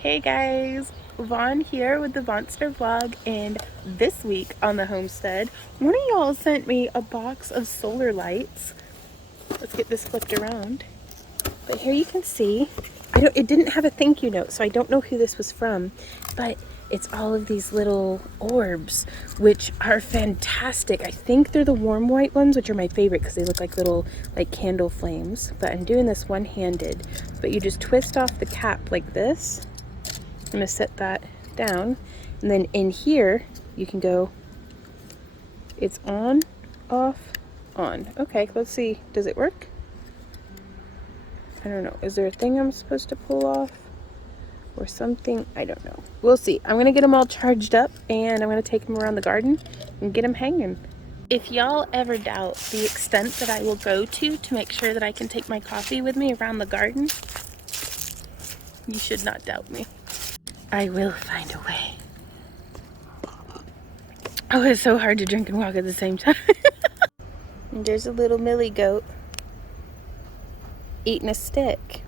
Hey guys, Vaughn here with the Monster Vlog, and this week on the Homestead, one of y'all sent me a box of solar lights. Let's get this flipped around. But here you can see, it didn't have a thank you note, so I don't know who this was from, but it's all of these little orbs, which are fantastic. I think they're the warm white ones, which are my favorite because they look like little candle flames. But I'm doing this one-handed, but you just twist off the cap like this. I'm going to set that down, and then in here you can go, it's on, off, on. Okay, let's see, does it work? I don't know, is there a thing I'm supposed to pull off or something? I don't know, we'll see. I'm gonna get them all charged up and I'm gonna take them around the garden and get them hanging. If y'all ever doubt the extent that I will go to make sure that I can take my coffee with me around the garden, you should not doubt me. I will find a way. Oh, it's so hard to drink and walk at the same time. And there's a little Millie goat eating a stick.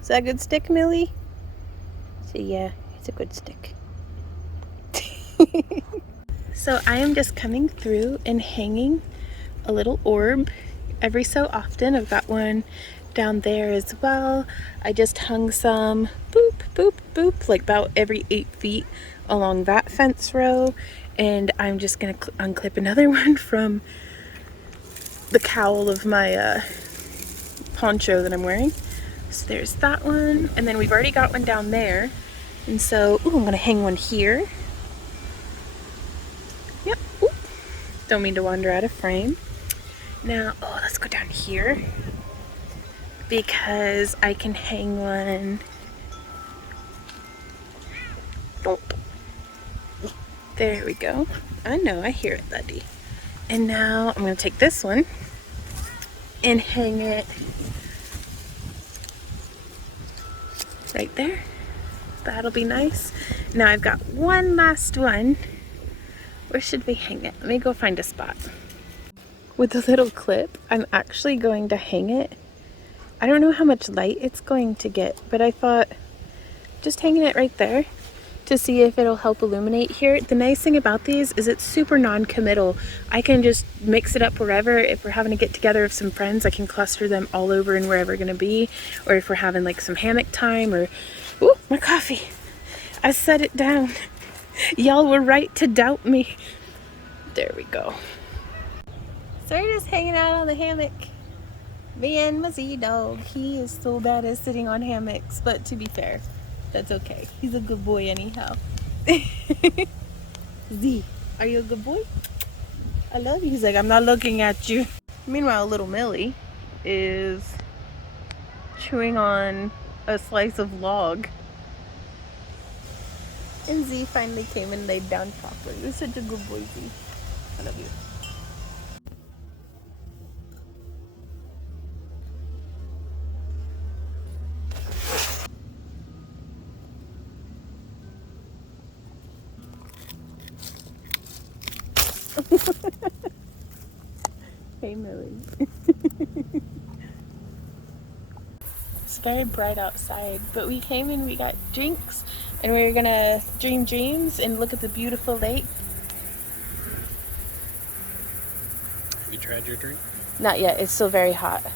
Is that a good stick, Millie? So yeah, it's a good stick. So I am just coming through and hanging a little orb every so often. I've got one down there as well. I just hung some boop, boop, boop, like about every 8 feet along that fence row. And I'm just gonna unclip another one from the cowl of my poncho that I'm wearing. So there's that one. And then we've already got one down there. And so, ooh, I'm gonna hang one here. Yep, ooh. Don't mean to wander out of frame. Now, oh, let's go down here, because I can hang one. There we go. I know, I hear it, buddy. And now I'm gonna take this one and hang it right there. That'll be nice. Now I've got one last one. Where should we hang it? Let me go find a spot. With the little clip, I'm actually going to hang it. I don't know how much light it's going to get, but I thought just hanging it right there to see if it'll help illuminate here. The nice thing about these is it's super non-committal. I can just mix it up wherever. If we're having a get together of some friends, I can cluster them all over and wherever gonna be. Or if we're having like some hammock time, or, ooh, my coffee. I set it down. Y'all were right to doubt me. There we go. So we're just hanging out on the hammock. Me and my Z-Dog. He is so bad at sitting on hammocks, but to be fair, that's okay. He's a good boy anyhow. Z, are you a good boy? I love you. He's like, I'm not looking at you. Meanwhile, little Millie is chewing on a slice of log. And Z finally came and laid down properly. You're such a good boy, Z. I love you. Hey, Millie. It's very bright outside, but we came and we got drinks, and we were gonna dream dreams and look at the beautiful lake. Have you tried your drink? Not yet. It's still very hot.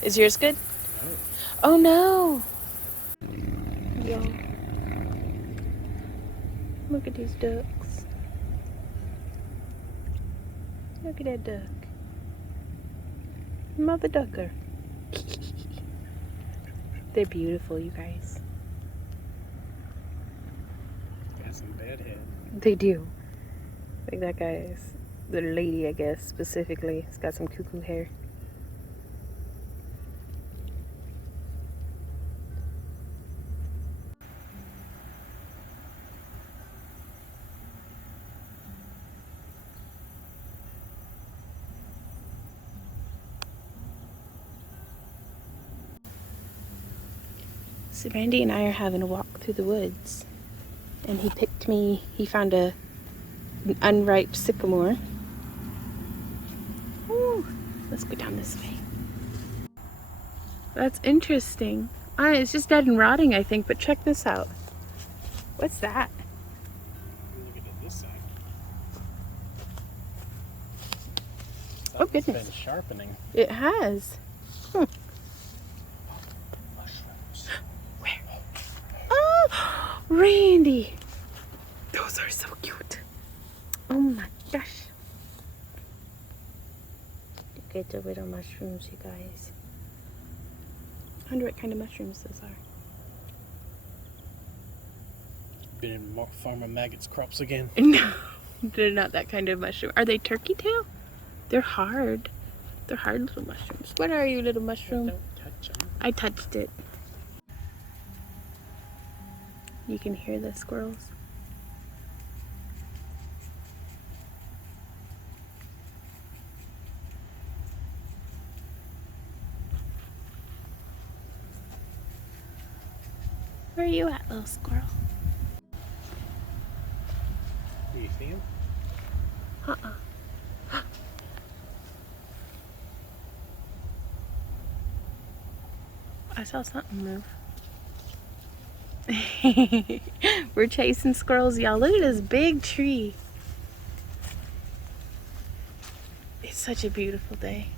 Is yours good? No. Oh no! Yo. Look at these ducks. Look at that duck. Mother ducker. They're beautiful, you guys. Got some bad head. They do. Like that guy is the lady, I guess, specifically. It's got some cuckoo hair. So Randy and I are having a walk through the woods, and he found an unripe sycamore. Ooh, let's go down this way. That's interesting. It's just dead and rotting, I think, but check this out. What's that? Look at this side. Oh, It's goodness. been sharpening. It has. Hmm. Mushrooms. Where? Oh, Randy. Those are so cute. Oh my gosh. Look at the little mushrooms, you guys. I wonder what kind of mushrooms those are. Been in Farmer Maggot's crops again. No, they're not that kind of mushroom. Are they turkey tail? They're hard. They're hard little mushrooms. What are you, little mushroom? Don't touch them. I touched it. You can hear the squirrels. Where are you at, little squirrel? Do you see him? Uh-uh. I saw something move. We're chasing squirrels, y'all. Look at this big tree. It's such a beautiful day.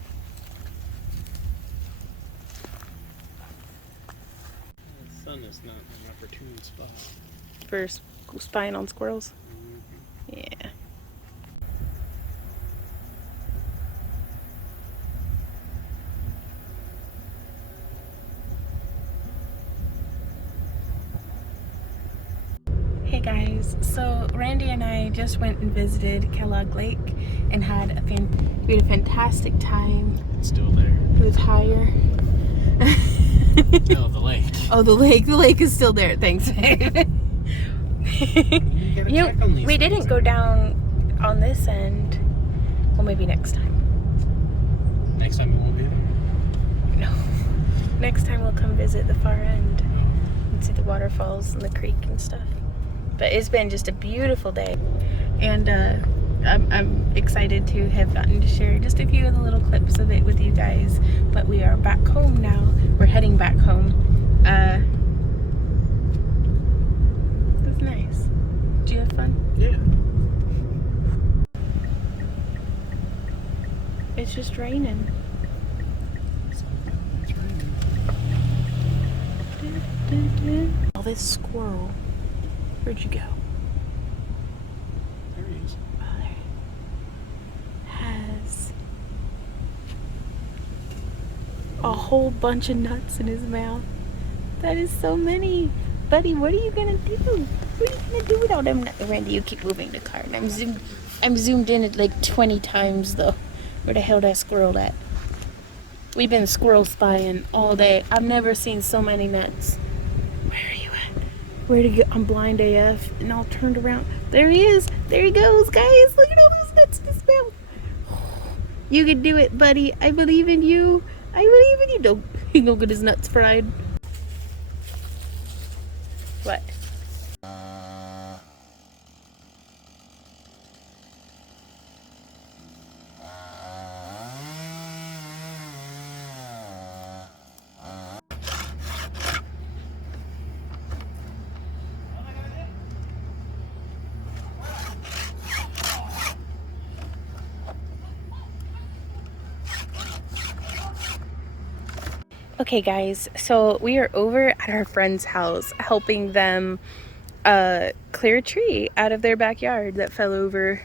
The sun is not an opportune spot. For spying on squirrels. Mm-hmm. Yeah. Hey guys, so Randy and I just went and visited Kellog Lake and had a we had a fantastic time. It's still there. It was higher. No, the lake. Oh, the lake. The lake is still there. Thanks, babe. You gotta check on these we things. didn't go down on this end. Well, maybe next time. Next time we won't be there. No. Next time we'll come visit the far end and see the waterfalls and the creek and stuff. But it's been just a beautiful day. And I'm excited to have gotten to share just a few of the little clips of it with you guys. But we are back home now. We're heading back home. It was nice. Did you have fun? Yeah. It's just raining. It's raining. Oh, this squirrel. Where'd you go? There he is. Oh, there. Has a whole bunch of nuts in his mouth. That is so many. Buddy, what are you gonna do? What are you gonna do with all them nuts? Randy, you keep moving the car. And I'm zoomed in at like 20 times though. Where the hell that squirrel at? We've been squirrel spying all day. I've never seen so many nuts. Where are you at? Where to go? I'm blind AF and all turned around. There he is. There he goes, guys. Look at all those nuts in his mouth. You can do it, buddy. I believe in you. I believe in you. Don't he gonna get his nuts fried? What? Okay guys, so we are over at our friend's house helping them clear a tree out of their backyard that fell over,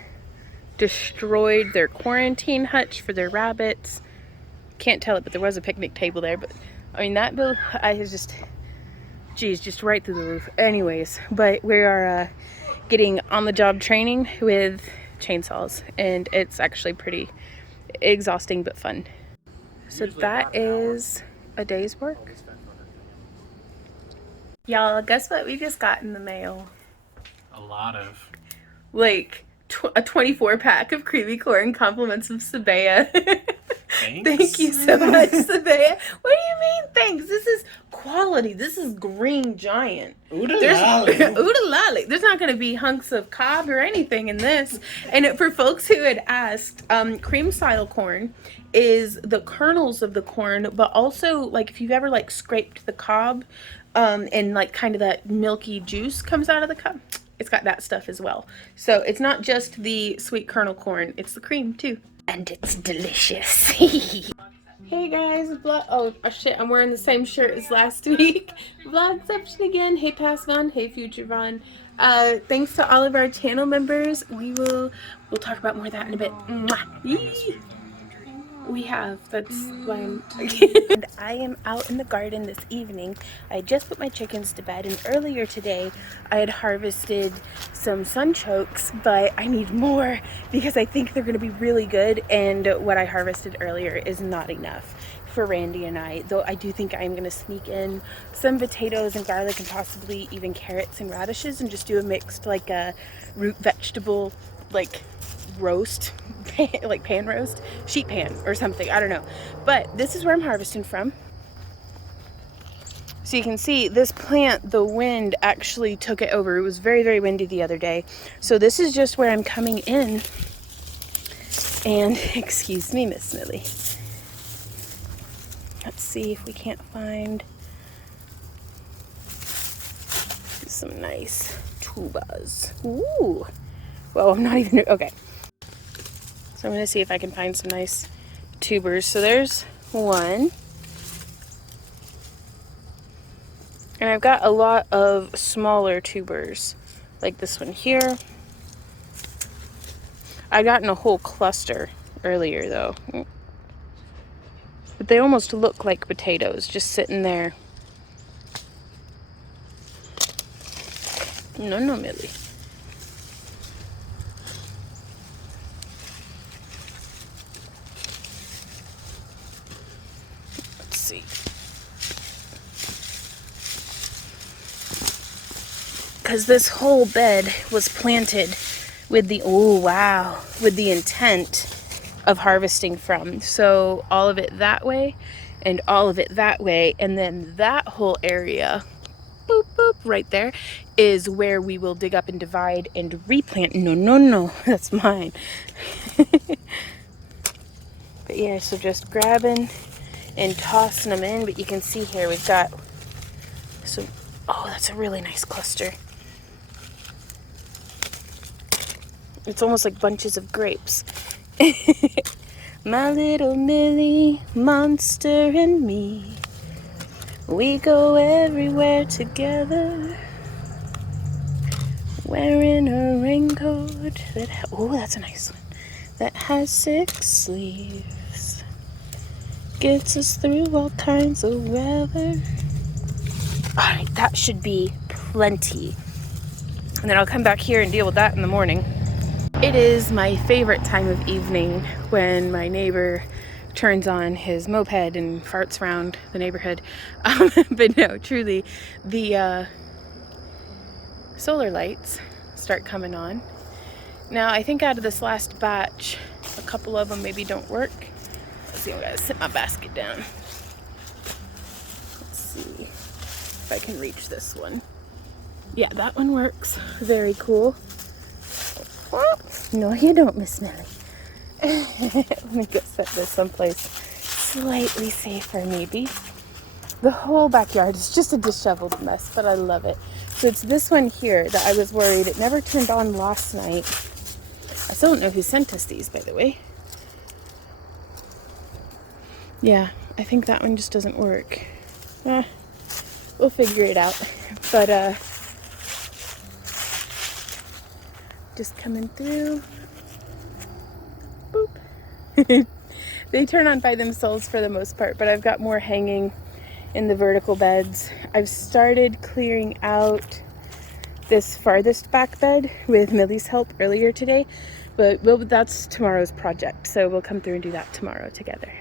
destroyed their quarantine hutch for their rabbits. Can't tell it, but there was a picnic table there, but I mean that bill, I was just, geez, just right through the roof. Anyways, but we are getting on the job training with chainsaws and it's actually pretty exhausting but fun. So that is a day's work. Y'all, guess what we just got in the mail? A lot of. Like a 24 pack of creamy corn compliments of Sabea. Thanks. Thank you so much, Sabea. What do you mean, thanks? This is quality. This is green giant. Oodalali. There's not going to be hunks of cob or anything in this. And for folks who had asked, cream style corn is the kernels of the corn, but also like if you've ever like scraped the cob, and like kind of that milky juice comes out of the cob, it's got that stuff as well. So it's not just the sweet kernel corn, it's the cream too. And it's delicious. Hey guys, oh shit, I'm wearing the same shirt as last week. Vlogception again. Hey past Vaughn, hey future Vaughn. Thanks to all of our channel members. We'll talk about more of that in a bit. Mwah. We have, that's why I'm and I am out in the garden this evening. I just put my chickens to bed, and earlier today I had harvested some sunchokes, but I need more because I think they're going to be really good, and what I harvested earlier is not enough for Randy and I, though I do think I'm going to sneak in some potatoes and garlic and possibly even carrots and radishes and just do a mixed like a root vegetable like roast, like pan roast, sheet pan or something, I don't know. But this is where I'm harvesting from. So you can see this plant, the wind actually took it over. It was very, very windy the other day. So this is just where I'm coming in. And excuse me, Miss Millie. Let's see if we can't find some nice tubas. Ooh. Well, I'm not even, okay. So I'm going to see if I can find some nice tubers. So there's one. And I've got a lot of smaller tubers, like this one here. I got in a whole cluster earlier though. But they almost look like potatoes, just sitting there. No, Millie. Because this whole bed was planted with the, oh wow, with the intent of harvesting from. So all of it that way and all of it that way, and then that whole area, boop, boop, right there, is where we will dig up and divide and replant. No, that's mine. But yeah, so just grabbing and tossing them in, but you can see here we've got some, oh, that's a really nice cluster. It's almost like bunches of grapes. My little Millie, monster and me, we go everywhere together, wearing a raincoat that, oh, that's a nice one, that has 6 sleeves, gets us through all kinds of weather. Alright, that should be plenty. And then I'll come back here and deal with that in the morning. It is my favorite time of evening when my neighbor turns on his moped and farts around the neighborhood. But no, truly, the solar lights start coming on. Now, I think out of this last batch, a couple of them maybe don't work. Let's see, I'm gonna set my basket down. Let's see if I can reach this one. Yeah, that one works. Very cool. No, you don't, Miss Millie. Let me go set this someplace slightly safer, maybe. The whole backyard is just a disheveled mess, but I love it. So it's this one here that I was worried. It never turned on last night. I still don't know who sent us these, by the way. Yeah, I think that one just doesn't work. We'll figure it out. But, just coming through. Boop. They turn on by themselves for the most part, but I've got more hanging in the vertical beds. I've started clearing out this farthest back bed with Millie's help earlier today, but that's tomorrow's project, so we'll come through and do that tomorrow together.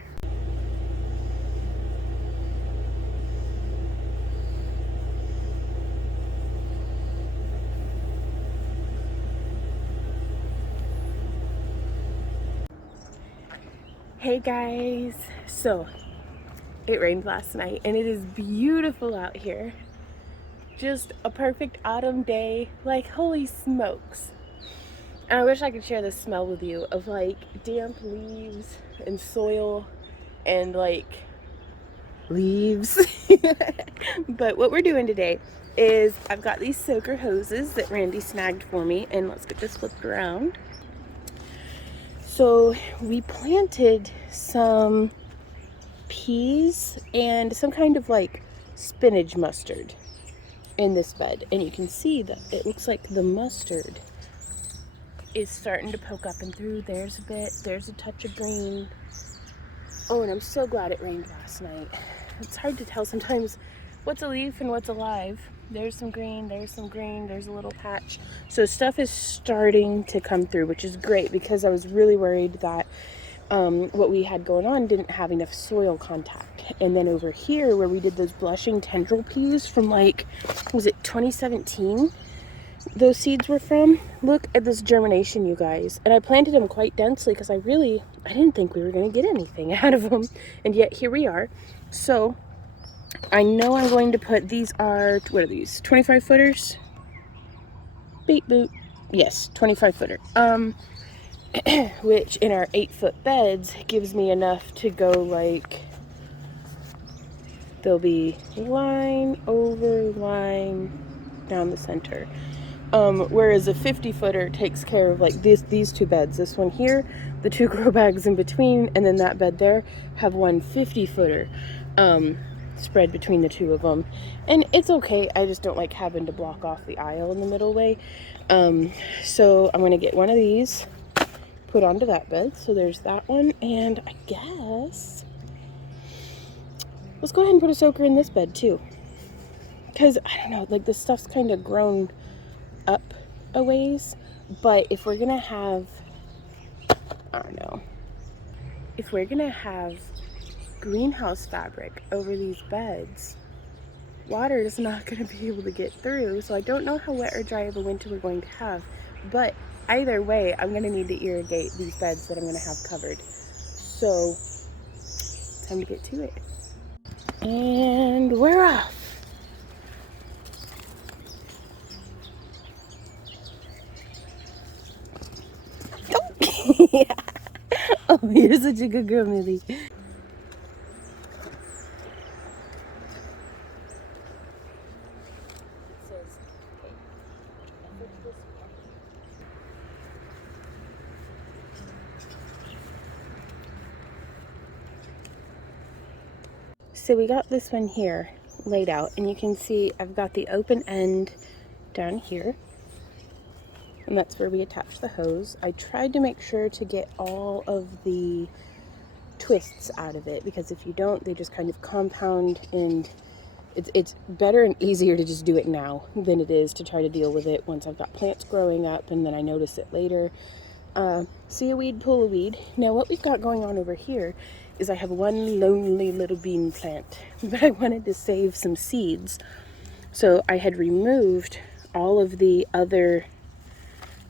Hey guys, so it rained last night and it is beautiful out here. Just a perfect autumn day, like holy smokes. And I wish I could share the smell with you of like damp leaves and soil and like leaves. But what we're doing today is I've got these soaker hoses that Randy snagged for me, and let's get this flipped around. So we planted some peas and some kind of like spinach mustard in this bed, and you can see that it looks like the mustard is starting to poke up and through. There's a bit, there's a touch of green. Oh, and I'm so glad it rained last night. It's hard to tell sometimes what's a leaf and what's alive. There's some green, there's some green, there's a little patch. So stuff is starting to come through, which is great because I was really worried that what we had going on didn't have enough soil contact. And then over here where we did those blushing tendril peas from like, was it 2017? Those seeds were from. Look at this germination, you guys. And I planted them quite densely because I didn't think we were going to get anything out of them. And yet here we are. So I know I'm going to put, these are, what are these? 25 footers? Beep boop. Yes, 25 footer. Which in our 8-foot beds gives me enough to go like, there'll be line over line down the center. Whereas a 50-footer takes care of like these two beds. This one here, the 2 grow bags in between, and then that bed there have one 50-footer spread between the two of them. And it's okay, I just don't like having to block off the aisle in the middle way. So I'm gonna get one of these, put onto that bed. So there's that one, and I guess let's go ahead and put a soaker in this bed too. Because I don't know, like this stuff's kind of grown up a ways, but if we're gonna have, I don't know, if we're gonna have greenhouse fabric over these beds, water is not going to be able to get through. So I don't know how wet or dry of a winter we're going to have, but either way I'm going to need to irrigate these beds that I'm going to have covered. So time to get to it, and we're off. Oh. Yeah. Oh, you're such a good girl, Millie. So we got this one here laid out, and you can see I've got the open end down here, and that's where we attach the hose. I tried to make sure to get all of the twists out of it, because if you don't, they just kind of compound, and it's better and easier to just do it now than it is to try to deal with it once I've got plants growing up and then I notice it later. See a weed, pull a weed. Now what we've got going on over here is I have one lonely little bean plant, but I wanted to save some seeds. So I had removed all of the other,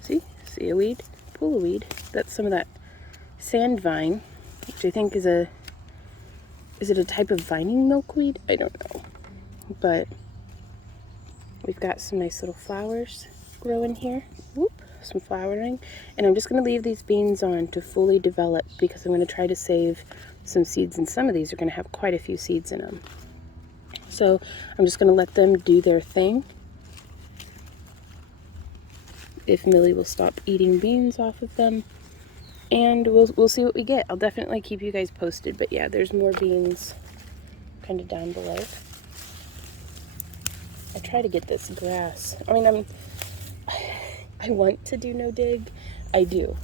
see a weed, pull a weed. That's some of that sand vine, which I think is it a type of vining milkweed? I don't know. But we've got some nice little flowers growing here. Whoop, some flowering. And I'm just going to leave these beans on to fully develop, because I'm going to try to save some seeds, and some of these are going to have quite a few seeds in them. So I'm just going to let them do their thing. If Millie will stop eating beans off of them, and we'll see what we get. I'll definitely keep you guys posted. But yeah, there's more beans kind of down below. I try to get this grass. I mean, I want to do no dig. I do.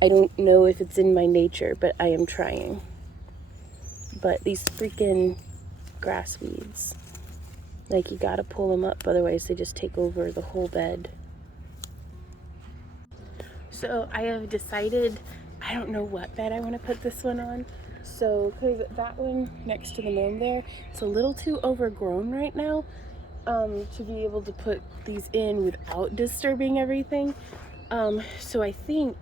I don't know if it's in my nature, but I am trying. But these freaking grass weeds, like, you gotta pull them up, otherwise they just take over the whole bed. So I have decided, I don't know what bed I want to put this one on. So, because that one next to the gnome there, it's a little too overgrown right now to be able to put these in without disturbing everything. So I think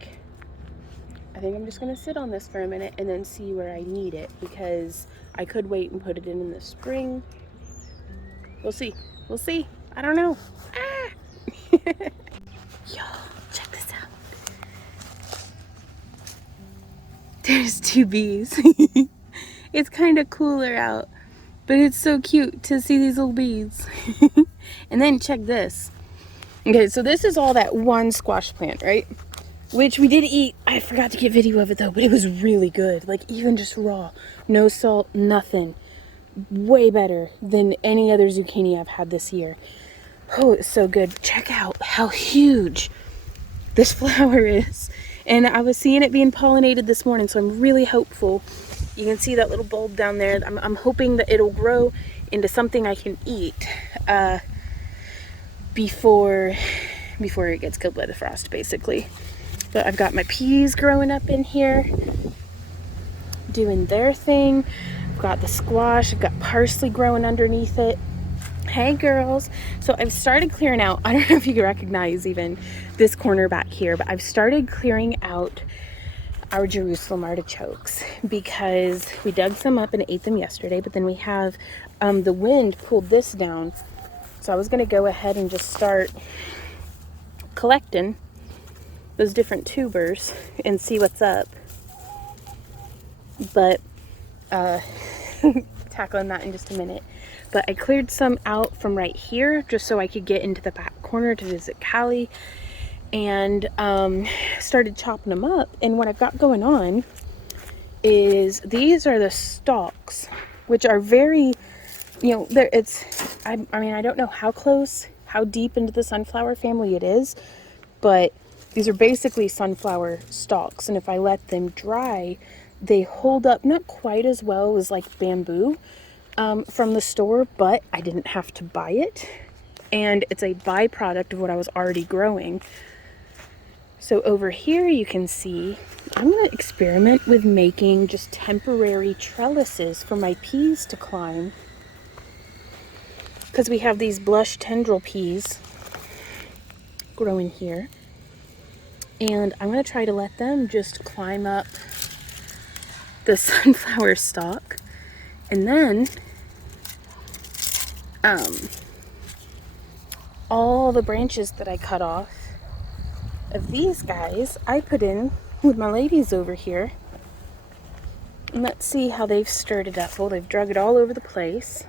I think I'm just gonna sit on this for a minute and then see where I need it, because I could wait and put it in the spring. We'll see. We'll see. I don't know. Ah! Y'all, check this out. There's 2 bees. It's kind of cooler out, but it's so cute to see these little bees. And then check this. Okay, so this is all that one squash plant, right? Which we did eat. I forgot to get video of it though, but it was really good. Like, even just raw, no salt, nothing. Way better than any other zucchini I've had this year. Oh, it's so good. Check out how huge this flower is. And I was seeing it being pollinated this morning, so I'm really hopeful. You can see that little bulb down there. I'm hoping that it'll grow into something I can eat before it gets killed by the frost, basically. But I've got my peas growing up in here, doing their thing. I've got the squash. I've got parsley growing underneath it. Hey girls. So I've started clearing out, I don't know if you can recognize even this corner back here, but I've started clearing out our Jerusalem artichokes because we dug some up and ate them yesterday, but then we have the wind pulled this down. So I was going to go ahead and just start collecting those different tubers and see what's up. But tackling that in just a minute. But I cleared some out from right here just so I could get into the back corner to visit Callie, and started chopping them up. And what I've got going on is these are the stalks, which are very, you know, I mean, I don't know how deep into the sunflower family it is, but these are basically sunflower stalks. And if I let them dry, they hold up not quite as well as like bamboo from the store, but I didn't have to buy it. And it's a byproduct of what I was already growing. So over here you can see, I'm going to experiment with making just temporary trellises for my peas to climb. Because we have these blush tendril peas growing here. And I'm going to try to let them just climb up the sunflower stalk. And then all the branches that I cut off of these guys, I put in with my ladies over here. And let's see how they've stirred it up. Well, they've drug it all over the place.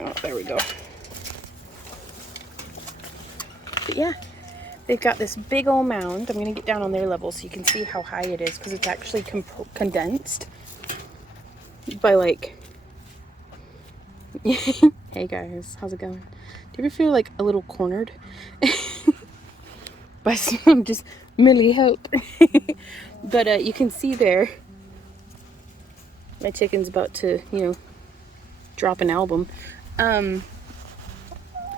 Oh, there we go. But yeah, they've got this big old mound. I'm going to get down on their level so you can see how high it is, because it's actually condensed by like... Hey guys, how's it going? Do you ever feel like a little cornered? By some just Millie Hope. But you can see there, my chicken's about to, you know, drop an album.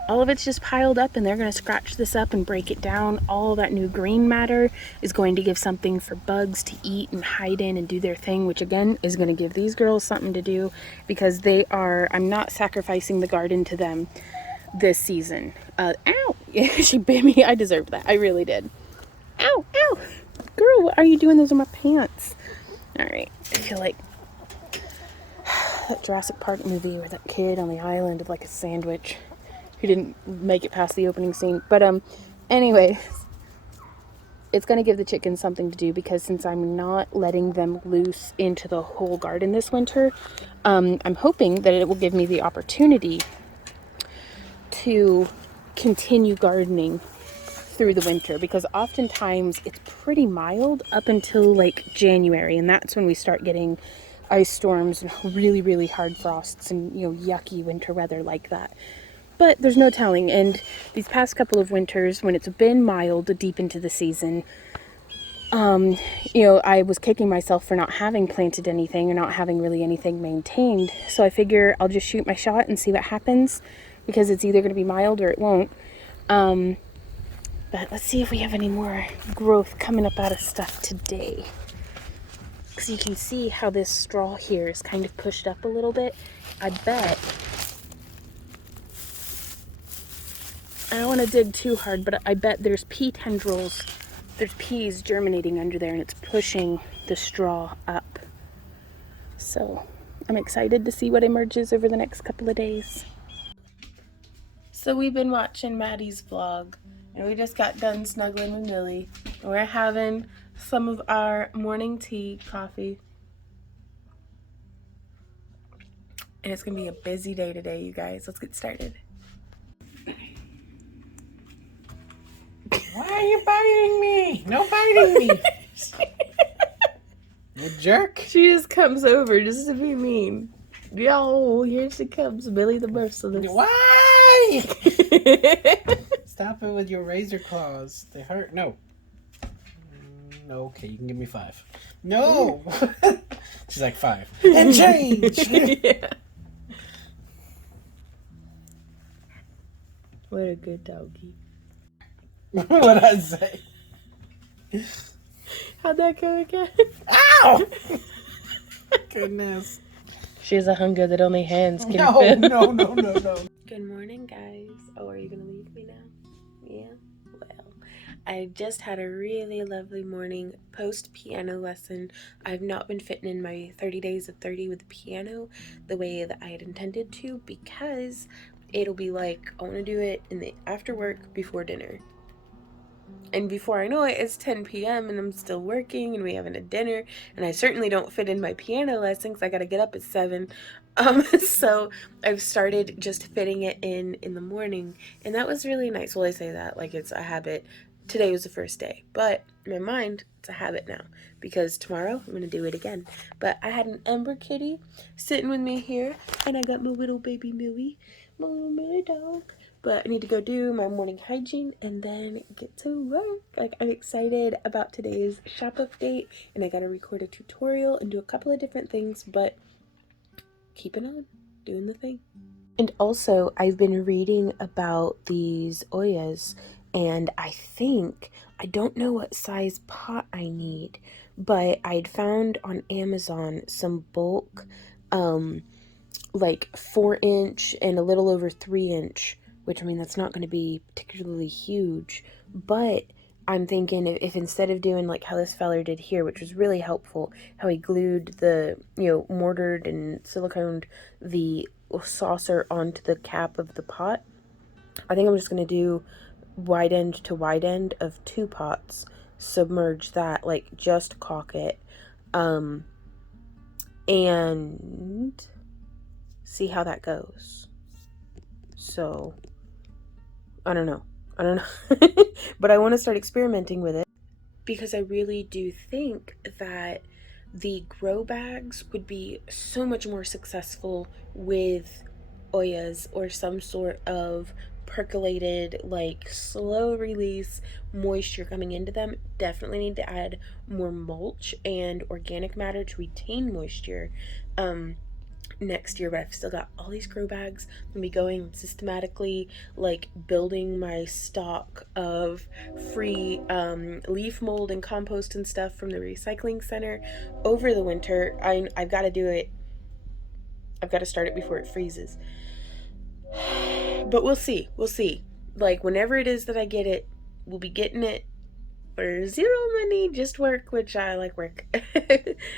All of it's just piled up, and they're going to scratch this up and break it down. All that new green matter is going to give something for bugs to eat and hide in and do their thing, which again is going to give these girls something to do, because they are, I'm not sacrificing the garden to them this season. Ow! She bit me. I deserved that. I really did. Ow! Ow! Girl, what are you doing? Those are my pants. Alright, I feel like that Jurassic Park movie where that kid on the island with like a sandwich who didn't make it past the opening scene. But anyways, it's going to give the chickens something to do, because since I'm not letting them loose into the whole garden this winter, I'm hoping that it will give me the opportunity to continue gardening through the winter, because oftentimes it's pretty mild up until like January, and that's when we start getting ice storms and really, really hard frosts and, you know, yucky winter weather like that. But there's no telling, and these past couple of winters, when it's been mild deep into the season, you know, I was kicking myself for not having planted anything or not having really anything maintained. So I figure I'll just shoot my shot and see what happens, because it's either going to be mild or it won't. But let's see if we have any more growth coming up out of stuff today. Because you can see how this straw here is kind of pushed up a little bit. I bet, I don't want to dig too hard, but I bet there's pea tendrils there's peas germinating under there and it's pushing the straw up. So I'm excited to see what emerges over the next couple of days. So we've been watching Maddie's vlog and we just got done snuggling with Millie. We're having some of our morning tea coffee. And it's gonna be a busy day today, you guys. Let's get started. Why are you biting me? No biting me. You jerk. She just comes over just to be mean. Yo, here she comes, Millie the Merciless. Why? Stop it with your razor claws. They hurt. No. Okay, you can give me 5. No. She's like 5. And change. Yeah. What a good doggy. What'd I say? How'd that go again? Ow! Goodness. She has a hunger that only hands can No. Good morning, guys. Oh, are you gonna leave me now? Yeah? Well, I just had a really lovely morning post-piano lesson. I've not been fitting in my 30 days of 30 with the piano the way that I had intended to because it'll be like, I want to do it in the after work before dinner. And before I know it, it's 10 p.m. and I'm still working and we having a dinner. And I certainly don't fit in my piano lesson because I got to get up at 7. So I've started just fitting it in the morning. And that was really nice. Well, I say that like it's a habit. Today was the first day. But in my mind, it's a habit now. Because tomorrow, I'm going to do it again. But I had an Ember kitty sitting with me here. And I got my little baby Millie. My little Millie dog. But I need to go do my morning hygiene and then get to work. Like, I'm excited about today's shop update and I gotta record a tutorial and do a couple of different things, but keeping on, doing the thing. And also, I've been reading about these Oyas and I don't know what size pot I need, but I'd found on Amazon some bulk, like 4-inch and a little over 3-inch, which, I mean, that's not going to be particularly huge, but I'm thinking if instead of doing like how this feller did here, which was really helpful, how he glued the, mortared and siliconed the saucer onto the cap of the pot, I think I'm just going to do wide end to wide end of 2 pots, submerge that, like just caulk it, and see how that goes. So I don't know, but I want to start experimenting with it because I really do think that the grow bags would be so much more successful with Oyas or some sort of percolated, like slow release moisture coming into them. Definitely need to add more mulch and organic matter to retain moisture next year, but I've still got all these grow bags. I'm gonna be going systematically, like building my stock of free leaf mold and compost and stuff from the recycling center over the winter. I've got to do it. I've got to start it before it freezes. But we'll see. Like whenever it is that I get it, we'll be getting it for 0 money, just work, which I like work.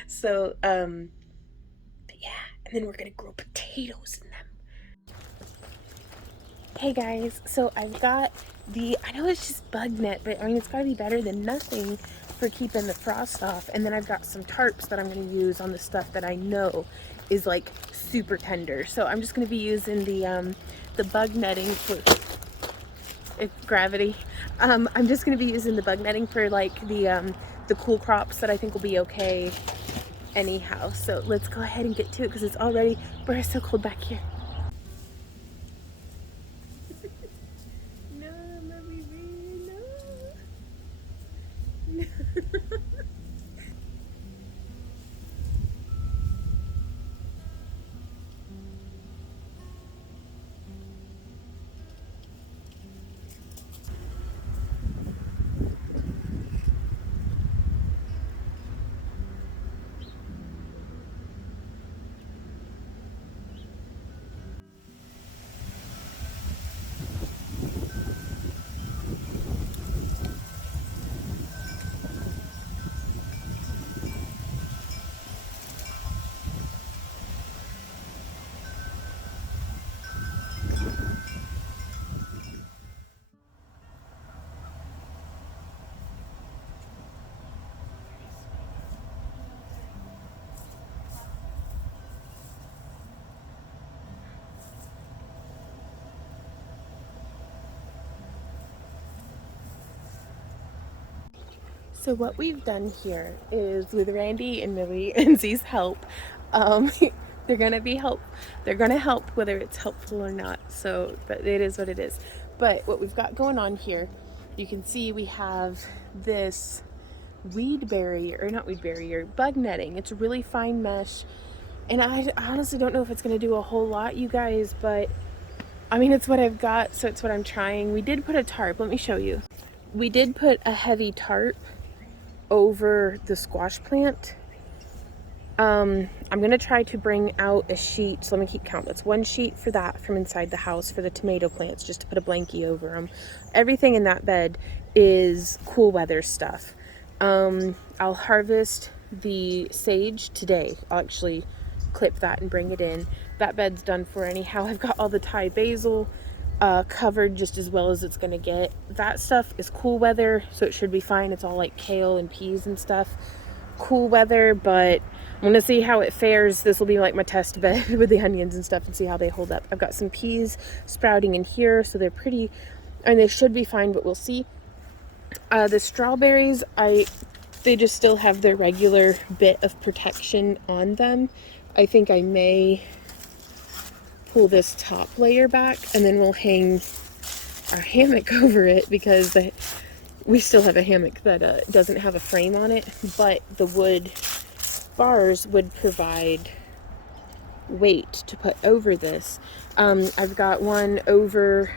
So but yeah. And then we're gonna grow potatoes in them. Hey guys, so I've got I know it's just bug net, but I mean, it's gotta be better than nothing for keeping the frost off. And then I've got some tarps that I'm gonna use on the stuff that I know is like super tender. So I'm just gonna be using the bug netting for gravity. I'm just gonna be using the bug netting for like the cool crops that I think will be okay anyhow. So let's go ahead and get to it because it's already, it's so cold back here. No, my baby, no. So what we've done here is, with Randy and Millie and Z's help, they're gonna help whether it's helpful or not. So, but it is what it is. But what we've got going on here, you can see we have this weed barrier, or not weed barrier, bug netting. It's a really fine mesh, and I honestly don't know if it's gonna do a whole lot, you guys, but I mean, it's what I've got, so it's what I'm trying. We did put a tarp. Let me show you. We did put a heavy tarp over the squash plant. I'm gonna try to bring out a sheet. So let me keep count. That's one sheet for that from inside the house for the tomato plants, just to put a blankie over them. Everything in that bed is cool weather stuff. I'll harvest the sage today. I'll actually clip that and bring it in. That bed's done for anyhow. I've got all the Thai basil covered just as well as it's gonna get. That stuff is cool weather, so it should be fine. It's all like kale and peas and stuff. Cool weather, but I'm gonna see how it fares. This will be like my test bed with the onions and stuff, and see how they hold up. I've got some peas sprouting in here, so they're pretty, and they should be fine, but we'll see. The strawberries, they just still have their regular bit of protection on them. I think I may pull this top layer back, and then we'll hang our hammock over it, because we still have a hammock that doesn't have a frame on it, but the wood bars would provide weight to put over this. I've got one over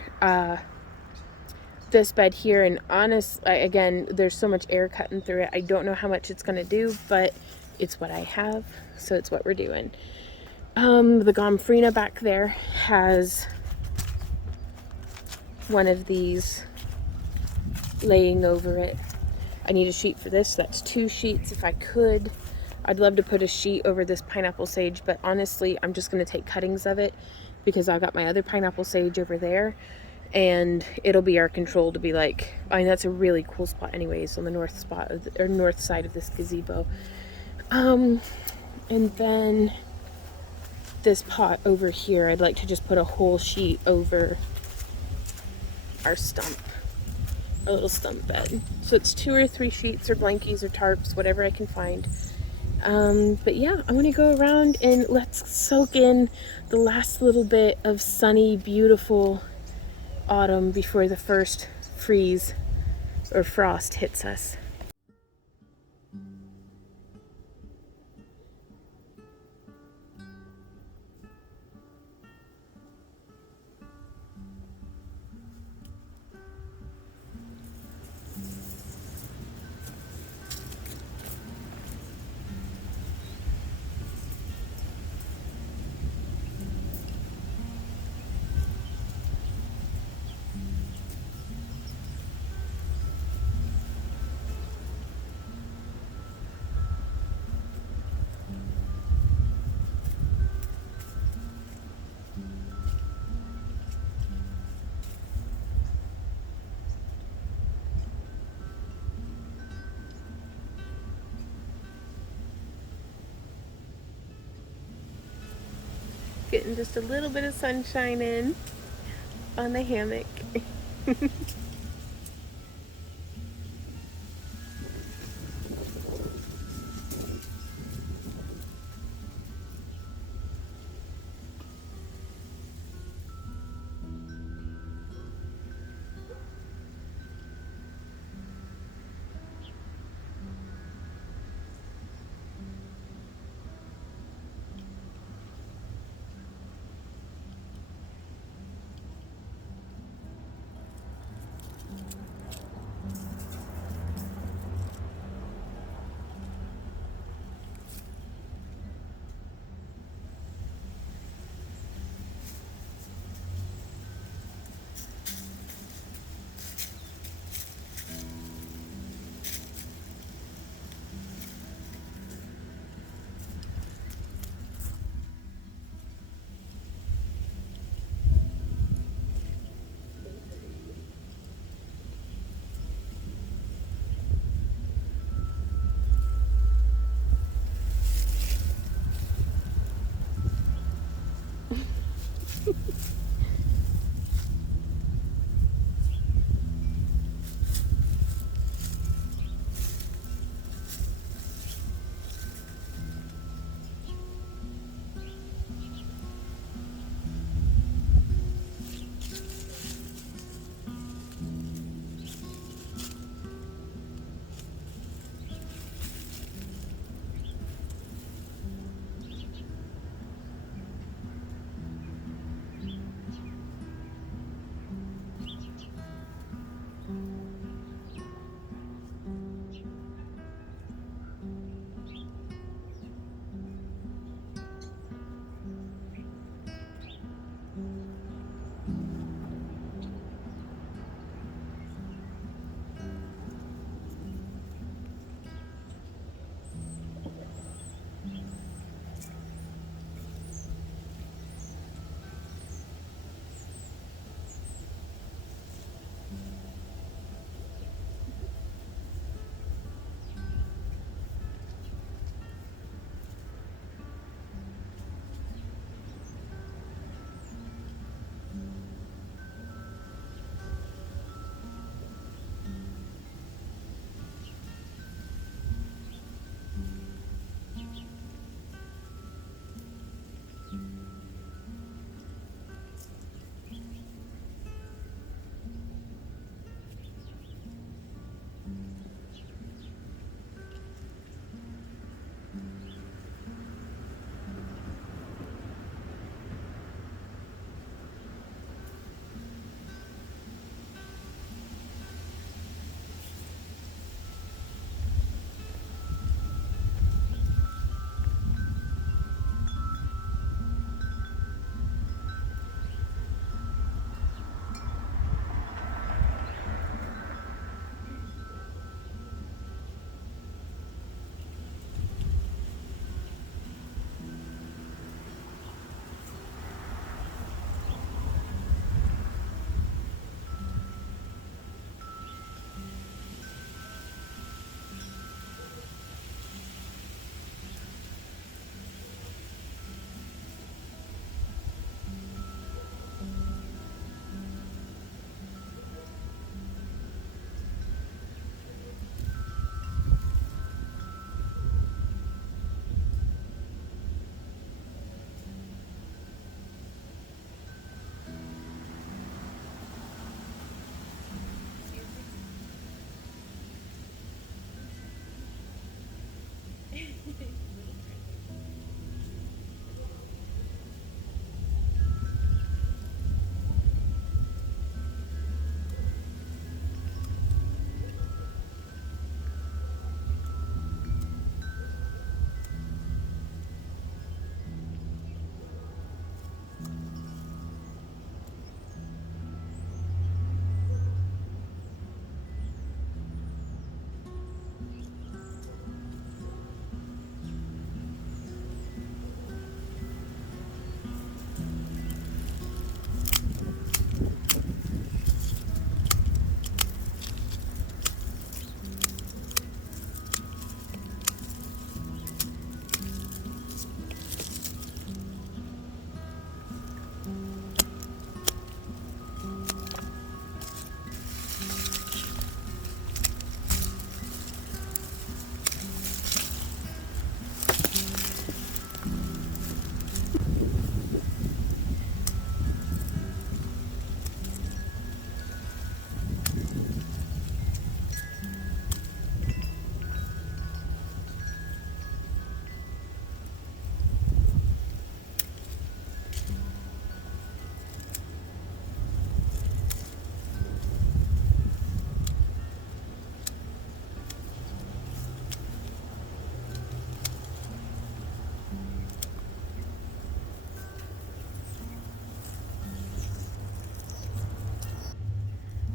this bed here, and again, there's so much air cutting through it. I don't know how much it's gonna do, but it's what I have, so it's what we're doing. The Gomfrina back there has one of these laying over it. I need a sheet for this, so that's 2 sheets. If I could, I'd love to put a sheet over this pineapple sage, but honestly, I'm just going to take cuttings of it, because I've got my other pineapple sage over there, and it'll be our control to be like, I mean, that's a really cool spot anyways, on the north side of this gazebo. And then this pot over here, I'd like to just put a whole sheet over our little stump bed. So it's 2 or 3 sheets or blankies or tarps, whatever I can find. But yeah, I'm gonna go around and let's soak in the last little bit of sunny, beautiful autumn before the first freeze or frost hits us. Getting just a little bit of sunshine in on the hammock.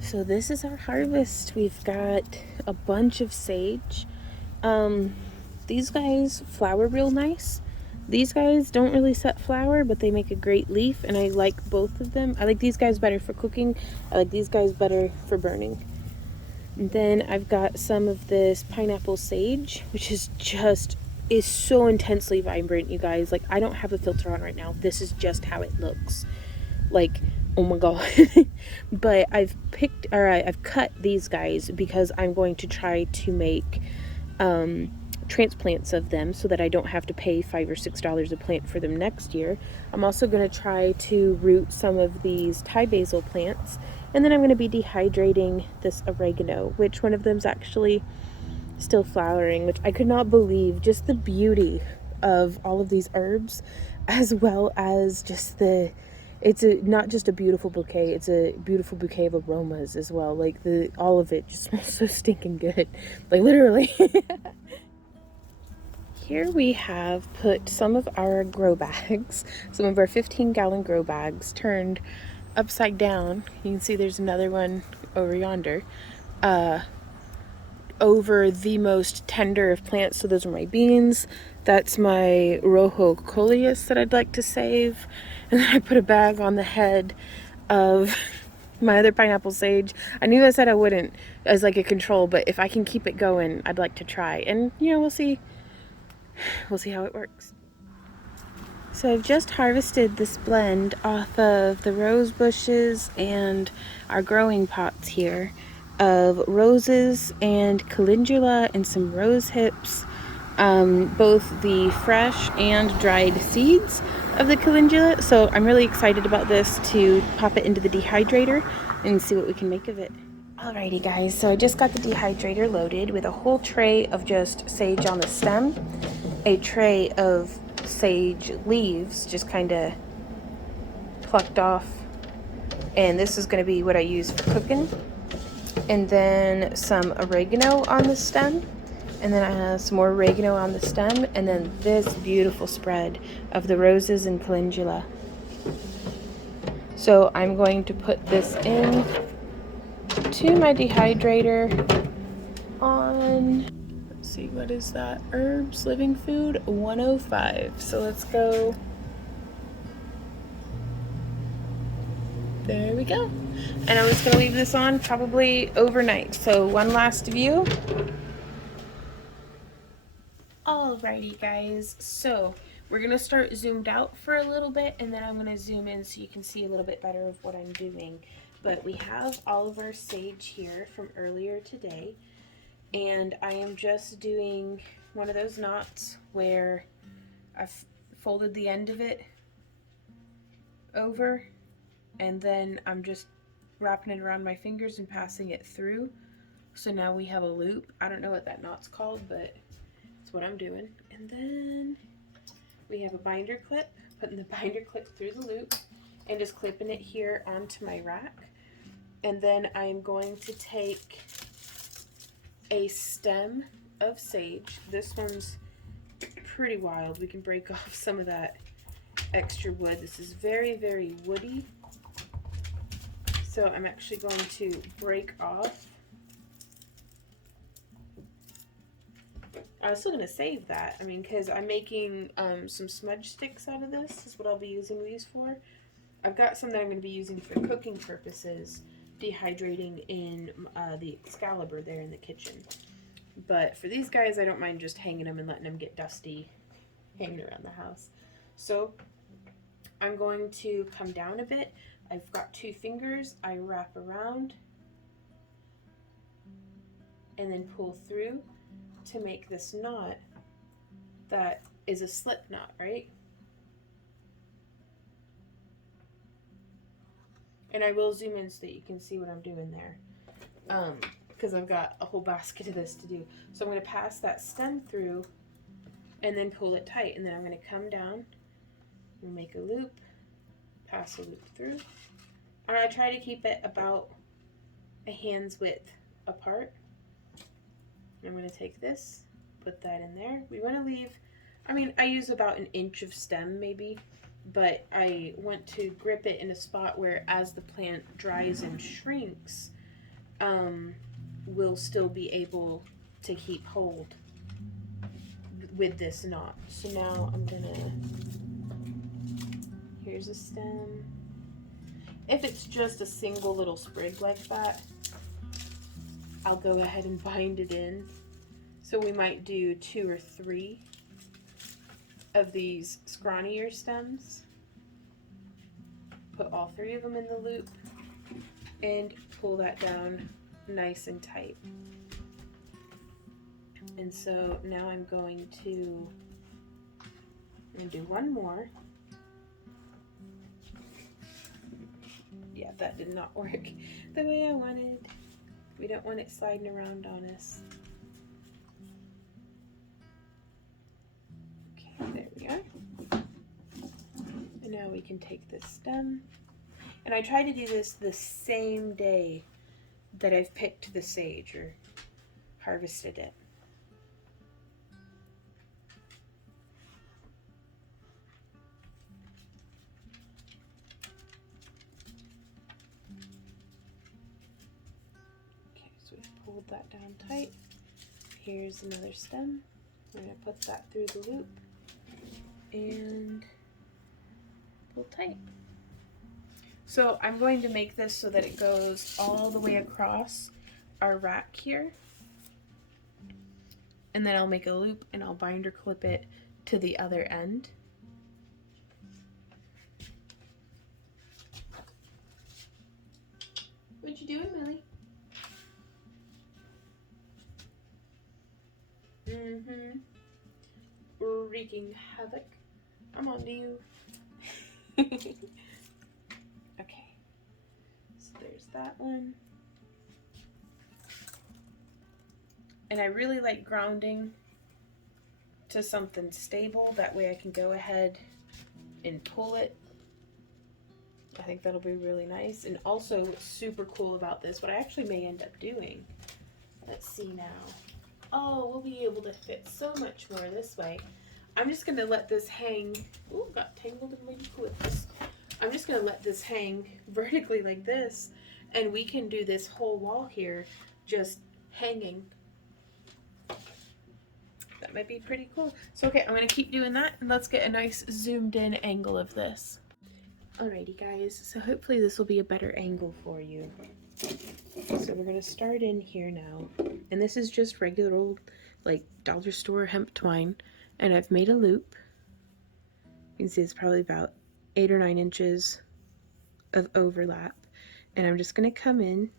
So this is our harvest. We've got a bunch of sage. These guys flower real nice. These guys don't really set flower, but they make a great leaf, and I like both of them. I like these guys better for cooking. I like these guys better for burning. And then I've got some of this pineapple sage, which is so intensely vibrant, you guys. Like, I don't have a filter on right now. This is just how it looks. Like, oh my god. But I've cut these guys because I'm going to try to make transplants of them so that I don't have to pay $5 or $6 a plant for them next year. I'm also going to try to root some of these Thai basil plants, and then I'm going to be dehydrating this oregano, which one of them's actually still flowering, which I could not believe. Just the beauty of all of these herbs, as well as just not just a beautiful bouquet, it's a beautiful bouquet of aromas as well. Like, all of it just smells so stinking good. Like, literally. Here we have put some of our grow bags, some of our 15-gallon grow bags turned upside down. You can see there's another one over yonder, over the most tender of plants. So those are my beans. That's my rojo coleus that I'd like to save. And then I put a bag on the head of my other pineapple sage. I knew I said I wouldn't as like a control, but if I can keep it going, I'd like to try. And, we'll see. We'll see how it works. So I've just harvested this blend off of the rose bushes and our growing pots here of roses and calendula and some rose hips, both the fresh and dried seeds of the calendula. So I'm really excited about this to pop it into the dehydrator and see what we can make of it. Alrighty guys, so I just got the dehydrator loaded with a whole tray of just sage on the stem, a tray of sage leaves just kind of plucked off, and this is going to be what I use for cooking, and then some oregano on the stem, and then I have some more oregano on the stem, and then this beautiful spread of the roses and calendula. So I'm going to put this in to my dehydrator on, let's see, what is that? Herbs, living food, 105. So let's go. There we go. And I'm just gonna leave this on probably overnight. So one last view. Alrighty guys, so we're gonna start zoomed out for a little bit, and then I'm gonna zoom in so you can see a little bit better of what I'm doing. But we have all of our sage here from earlier today, and I am just doing one of those knots where I've folded the end of it over, and then I'm just wrapping it around my fingers and passing it through. So now we have a loop. I don't know what that knot's called, but it's what I'm doing. And then we have a binder clip, putting the binder clip through the loop and just clipping it here onto my rack. And then I'm going to take a stem of sage. This one's pretty wild. We can break off some of that extra wood. This is very, very woody. So I'm actually going to break off. I was still going to save that. I mean, because I'm making some smudge sticks out of this. Is what I'll be using these for. I've got some that I'm going to be using for cooking purposes, dehydrating in the Excalibur there in the kitchen. But for these guys, I don't mind just hanging them and letting them get dusty hanging around the house. So I'm going to come down a bit. I've got 2 fingers. I wrap around and then pull through to make this knot that is a slip knot, right? And I will zoom in so that you can see what I'm doing there, because I've got a whole basket of this to do. So I'm going to pass that stem through and then pull it tight, and then I'm going to come down and make a loop, pass a loop through, and I try to keep it about a hand's width apart. I'm going to take this, put that in there. We want to leave, I mean, I use about 1 inch of stem maybe, but I want to grip it in a spot where as the plant dries and shrinks, will still be able to keep hold with this knot. So now I'm gonna, here's a stem. If it's just a single little sprig like that, I'll go ahead and bind it in. So we might do 2 or 3 of these scrawnier stems. Put all 3 of them in the loop and pull that down nice and tight. And so now I'm going to do one more. Yeah, that did not work the way I wanted. We don't want it sliding around on us. Okay, there we are. And now we can take this stem. And I try to do this the same day that I've picked the sage or harvested it. Okay, so we've pulled that down tight. Here's another stem. We're going to put that through the loop and pull tight. So I'm going to make this so that it goes all the way across our rack here. And then I'll make a loop and I'll binder clip it to the other end. What you doing, Millie? Wreaking havoc. I'm on to you. Okay. So there's that one. And I really like grounding to something stable. That way I can go ahead and pull it. I think that'll be really nice. And also what's super cool about this, what I actually may end up doing. Let's see now. Oh, we'll be able to fit so much more this way. I'm just going to let this hang. Ooh, got tangled in my clips. I'm just going to let this hang vertically like this. And we can do this whole wall here just hanging. That might be pretty cool. So okay, I'm going to keep doing that and let's get a nice zoomed in angle of this. Alrighty guys, so hopefully this will be a better angle for you. So we're going to start in here now. And this is just regular old like dollar store hemp twine. And I've made a loop. You can see it's probably about 8 or 9 inches of overlap. And I'm just going to come in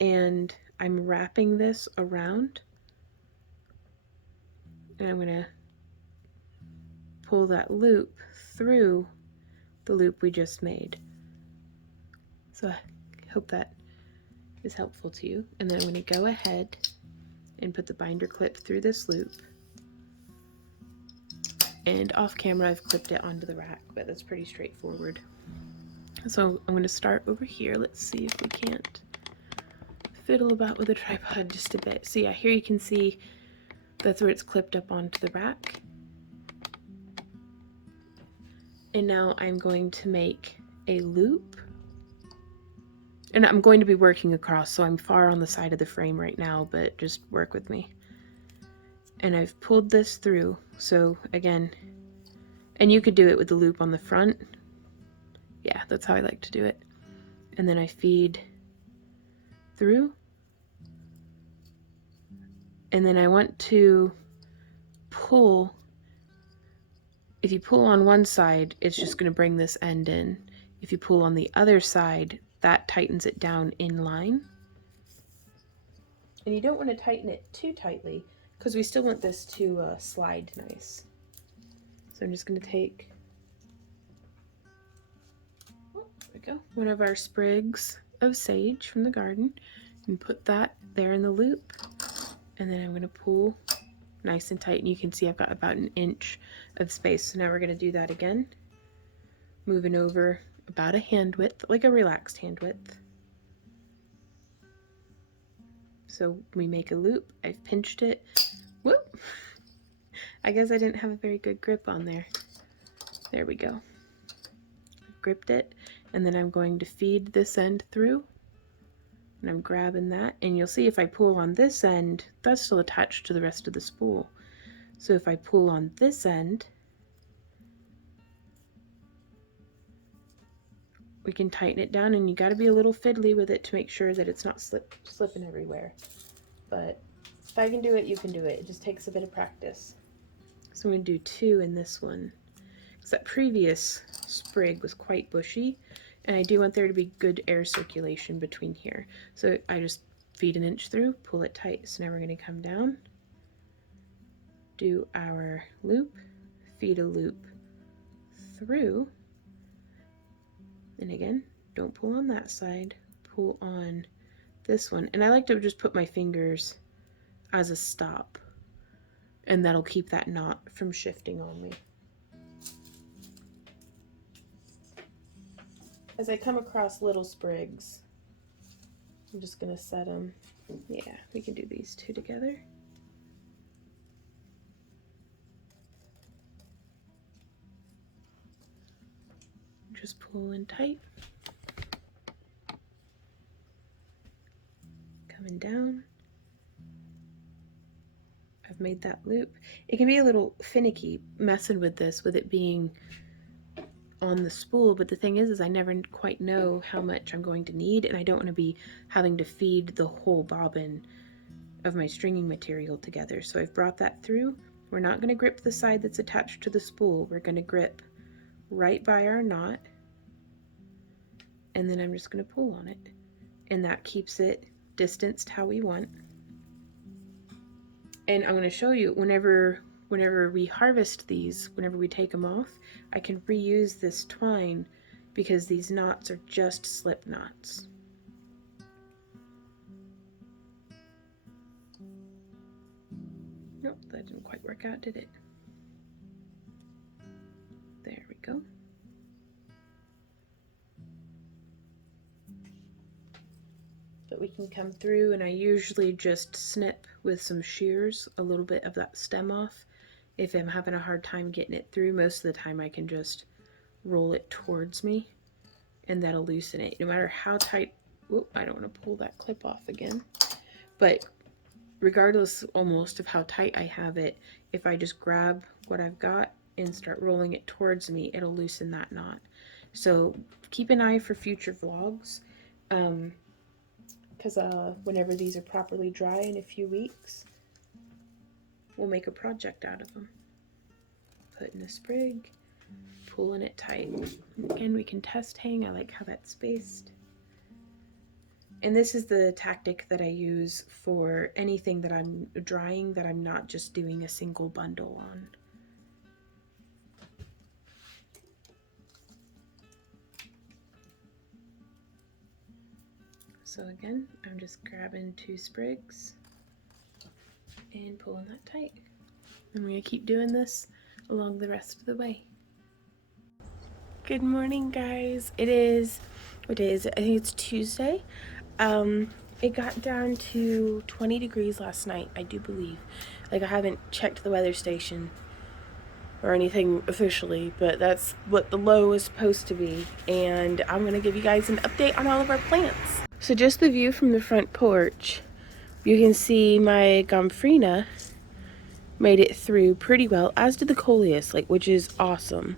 and I'm wrapping this around. And I'm going to pull that loop through the loop we just made. So I hope that is helpful to you. And then I'm going to go ahead and put the binder clip through this loop. And off camera I've clipped it onto the rack, but that's pretty straightforward. So I'm going to start over here. Let's see if we can't fiddle about with the tripod just a bit. So yeah, here you can see that's where it's clipped up onto the rack. And now I'm going to make a loop. And I'm going to be working across, so I'm far on the side of the frame right now, but just work with me. And I've pulled this through, so again, and you could do it with the loop on the front. Yeah, that's how I like to do it. And then I feed through. And then I want to pull. If you pull on one side, it's just going to bring this end in. If you pull on the other side, that tightens it down in line. And you don't want to tighten it too tightly because we still want this to slide nice. So I'm just going to take, there we go, one of our sprigs of sage from the garden and put that there in the loop. And then I'm going to pull nice and tight, and you can see I've got about 1 inch of space. So now we're going to do that again, moving over about a hand width, like a relaxed hand width. So we make a loop. I've pinched it. Whoop! I guess I didn't have a very good grip on there. There we go. I've gripped it, and then I'm going to feed this end through And I'm grabbing that, and you'll see if I pull on this end, that's still attached to the rest of the spool. So if I pull on this end, we can tighten it down, and you got to be a little fiddly with it to make sure that it's not slipping everywhere. But if I can do it, you can do it. It just takes a bit of practice. So I'm going to do 2 in this one, because that previous sprig was quite bushy, and I do want there to be good air circulation between here. So I just feed an inch through, pull it tight. So now we're going to come down, do our loop, feed a loop through, and again, don't pull on that side, pull on this one. And I like to just put my fingers as a stop, and that'll keep that knot from shifting on me. As I come across little sprigs, I'm just gonna set them. Yeah, we can do these 2 together. Just pull in tight. Coming down. I've made that loop. It can be a little finicky messing with this, with it being on the spool, but the thing is I never quite know how much I'm going to need, and I don't want to be having to feed the whole bobbin of my stringing material together. So I've brought that through. We're not going to grip the side that's attached to the spool. We're going to grip right by our knot, and then I'm just going to pull on it, and that keeps it distanced how we want. And I'm going to show you whenever we harvest these, whenever we take them off, I can reuse this twine because these knots are just slip knots. Nope, that didn't quite work out, did it? There we go. But we can come through, and I usually just snip with some shears a little bit of that stem off. If I'm having a hard time getting it through, most of the time I can just roll it towards me, and that'll loosen it. No matter how tight, whoop, I don't want to pull that clip off again. But regardless almost of how tight I have it, if I just grab what I've got and start rolling it towards me, it'll loosen that knot. So keep an eye for future vlogs. Because whenever these are properly dry in a few weeks, we'll make a project out of them. Putting a sprig, pulling it tight. Again, we can test hang. I like how that's spaced. And this is the tactic that I use for anything that I'm drying that I'm not just doing a single bundle on. So again, I'm just grabbing 2 sprigs and pulling that tight. I'm going to keep doing this along the rest of the way. Good morning, guys. It is, what day is it? I think it's Tuesday. It got down to 20 degrees last night, I do believe. Like, I haven't checked the weather station or anything officially, but that's what the low is supposed to be. And I'm going to give you guys an update on all of our plants. So just the view from the front porch, you can see my gomphrena made it through pretty well, as did the coleus, which is awesome.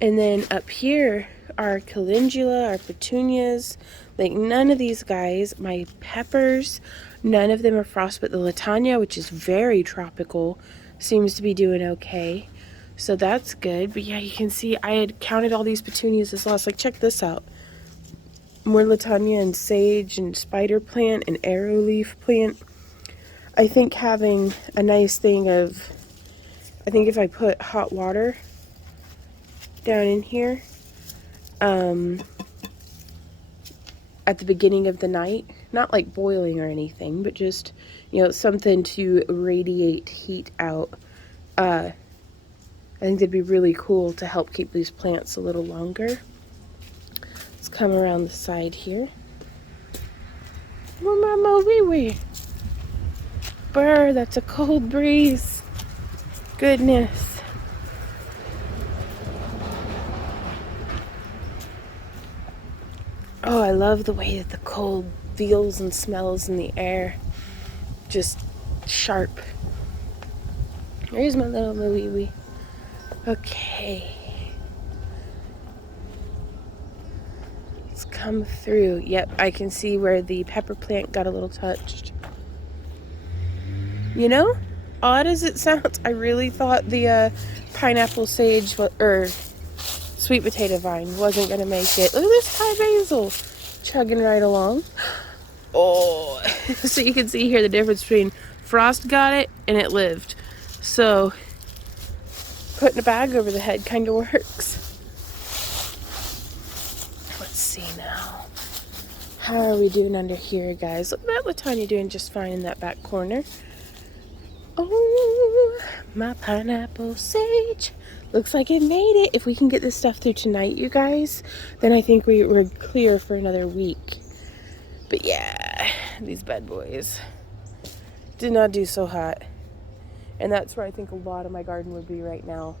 And then up here, our calendula, our petunias, none of these guys, my peppers, none of them are frost, but the latania, which is very tropical, seems to be doing okay. So that's good. But yeah, you can see I had counted all these petunias as lost. Check this out. More latania and sage and spider plant and arrow leaf plant. I think having a nice thing of, I think if I put hot water down in here at the beginning of the night, not like boiling or anything, but just, something to radiate heat out, I think that'd be really cool to help keep these plants a little longer. Let's come around the side here. Mama, wee. Brr, that's a cold breeze. Goodness. Oh, I love the way that the cold feels and smells in the air. Just sharp. There's my little wee. Okay. It's come through. Yep, I can see where the pepper plant got a little touched. You know, odd as it sounds, I really thought the pineapple sage or sweet potato vine wasn't going to make it. Look at this Thai basil chugging right along. Oh, so you can see here the difference between frost got it and it lived. So putting a bag over the head kind of works. Let's see now. How are we doing under here, guys? Look at that, Latanya doing just fine in that back corner. Oh, my pineapple sage. Looks like it made it. If we can get this stuff through tonight, you guys, then I think we're clear for another week. But yeah, these bad boys did not do so hot. And that's where I think a lot of my garden would be right now